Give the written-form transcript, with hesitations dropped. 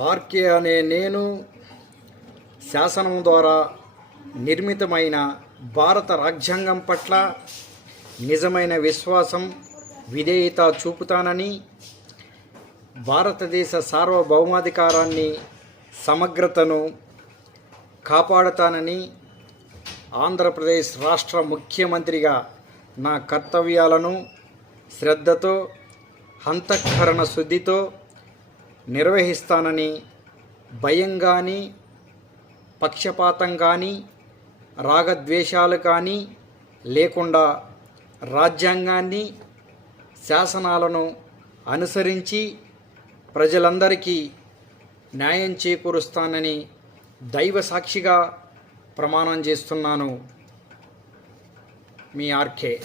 RK అనే నేను శాసనం ద్వారా నిర్మితమైన భారత రాజ్యాంగం పట్ల నిజమైన విశ్వాసం, విధేయత చూపుతానని, భారతదేశ సార్వభౌమాధికారాన్ని, సమగ్రతను కాపాడుతానని, ఆంధ్రప్రదేశ్ రాష్ట్ర ముఖ్యమంత్రిగా నా కర్తవ్యాలను శ్రద్ధతో, అంతఃకరణ శుద్ధితో నిర్వహిస్తానని, భయం కానీ, పక్షపాతం కానీ, రాగద్వేషాలు కానీ లేకుండా రాజ్యాంగాన్ని, శాసనాలను అనుసరించి ప్రజలందరికీ న్యాయం చేకూరుస్తానని దైవ సాక్షిగా ప్రమాణం చేస్తున్నాను. మీ ఆర్కే.